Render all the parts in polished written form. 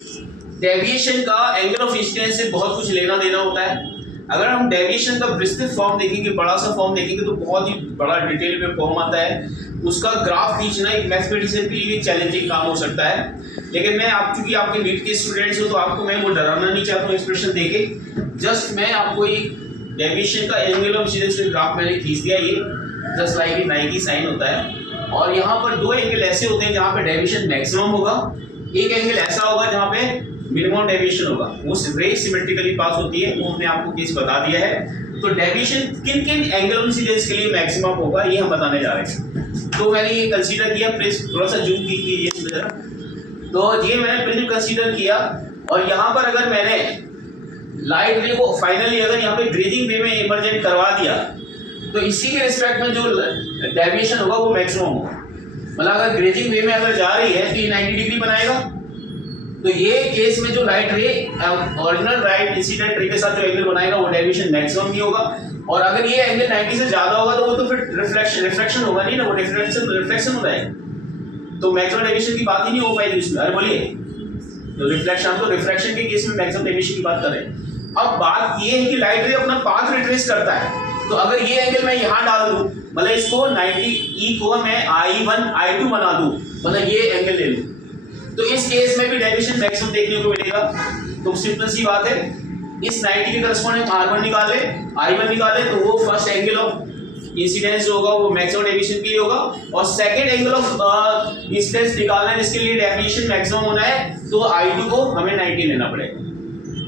Deviation का angle of incidence से बहुत कुछ लेना देना होता है। अगर हम डेविएशन का विस्तृत फॉर्म देखेंगे, बड़ा सा फॉर्म देखेंगे, तो बहुत ही बड़ा डिटेल में फॉर्म आता है। उसका ग्राफ खींचना एक मैथमेटिशियन के लिए चैलेंजिंग काम हो सकता है। लेकिन मैं आप चूंकि आपके नीट के स्टूडेंट्स हो तो आपको मैं वो डराना नहीं चाहता हूँ एक्सप्रेशन देके। जस्ट मैं आपको एक डेविएशन का एंगल ऑफ इंसिडेंस का ग्राफ मैंने खींच दिया, ये जस्ट लाइक नाइकी साइन होता है। और यहाँ पर दो एंगल ऐसे होते हैं जहाँ पे डेविएशन मैक्सिमम होगा, एक एंगल ऐसा होगा जहाँ पे मिनिमम डेविएशन होगा। वो रे सिमेट्रिकली पास होती है, वो हमने आपको केस बता दिया है। तो डेविएशन किन किन एंगल ऑफ इंसिडेंस के लिए मैक्सिमम होगा ये हम बताने जा रहे हैं। तो मैंने ये कंसीडर किया, प्लीज थोड़ा सा जूम कीजिए इसमें जरा। तो ये मैंने प्रिज्म कंसीडर किया और यहाँ पर अगर मैंने लाइट रे को फाइनली अगर यहाँ पे ग्रेजिंग वे में इमर्जेंट करवा दिया तो इसी के रिस्पेक्ट में जो डेविएशन होगा वो मैक्सिमम होगा। मतलब अगर ग्रेजिंग वे में अगर जा रही है तो ये 90 डिग्री बनाएगा। तो ये केस में जो लाइट रे ओरिजिनल राइट इंसिडेंट रे के साथ जो एंगल बनाएगा वो डेविएशन मैक्सिमम ही होगा। और अगर ये एंगल 90 से ज्यादा होगा तो वो तो फिर रिफ्लेक्शन होगा नहीं ना, वो रिफ्लेक्शन हो जाएगा। तो मैक्सिमम डेविएशन की बात ही नहीं हो पाएगी उसमें। अरे बोलिए, तो रिफ्लेक्शन के केस में मैक्सिमम डेविएशन की बात कर रहे हैं। अब बात ये है कि लाइट रे अपना पाथ रिट्रेस करता है। तो अगर ये एंगल मैं यहाँ डाल दूं, मतलब इसको 90 ई को मैं I1 I2 बना दूं, मतलब ये एंगल ले लूं, तो इस केस में भी डेविएशन मैक्सिमम देखने को मिलेगा। तो सिंपल सी बात है, इस 90 के करस्पॉन्डिंग R1 निकाले, I1 निकाले, तो वो फर्स्ट एंगल ऑफ इंसिडेंस होगा वो मैक्सिमम डेविएशन के लिए होगा। और सेकंड एंगल ऑफ इंसिडेंस निकालना है जिसके लिए डेविएशन मैक्सिमम होना है, तो I2 को हमें 90 लेना पड़ेगा।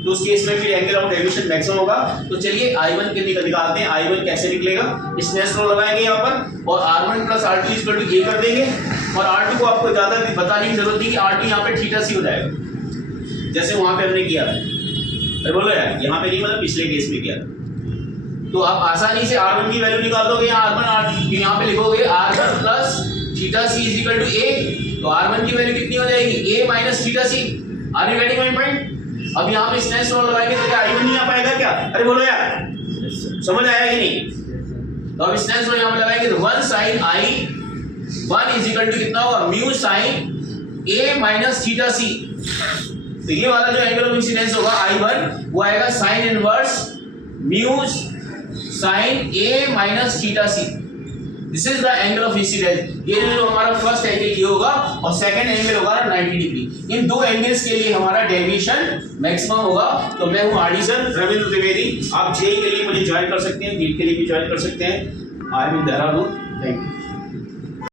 तो उस केस में फिर एंगल ऑफ डेविएशन मैक्सिमम होगा। तो चलिए I1 के निकालते हैं। I1 कैसे निकलेगा, स्नेल्स लॉ लगाएंगे यहाँ पर और R1 plus R2 equal to A कर देंगे। और R2 को आपको ज्यादा बताने की जरूरत नहीं कि R2 यहाँ पे थीटा सी हो जाएगा जैसे वहां पे हमने किया है। अरे बोलो यार, यहाँ पे नहीं, मतलब पिछले केस में किया था। तो आप आसानी से R1 की वैल्यू निकाल दोगे। यहाँ पे लिखोगे R1 plus theta C is equal to A। तो R1 की वैल्यू कितनी हो जाएगी, A minus theta C. Are you getting my point? अब यहाँ पे स्नेल्स लॉ लगाएंगे तो क्या I1 नहीं आ पाएगा क्या? अरे बोलो यार, समझ आया कि नहीं? तो अब स्नेल्स लॉ यहाँ पे लगाएंगे तो 1 sin I1 is equal to कितना होगा, mu sin A minus theta C. तो ये वाला जो एंगल ऑफ इंसिडेंस होगा I1 वो आएगा sin inverse mu sin A minus theta C. This is the angle of incidence. ये जो हमारा फर्स्ट एंगल ये होगा और सेकंड एंगल होगा 90 डिग्री। इन दो एंगल्स के लिए हमारा डेविएशन मैक्सिमम होगा। तो मैं हूं आरडी सर रविंद्र द्विवेदी। आप जेई के लिए मुझे ज्वाइन कर सकते हैं, नीट के लिए भी ज्वाइन कर सकते हैं। I am in Dehradun. Thank you.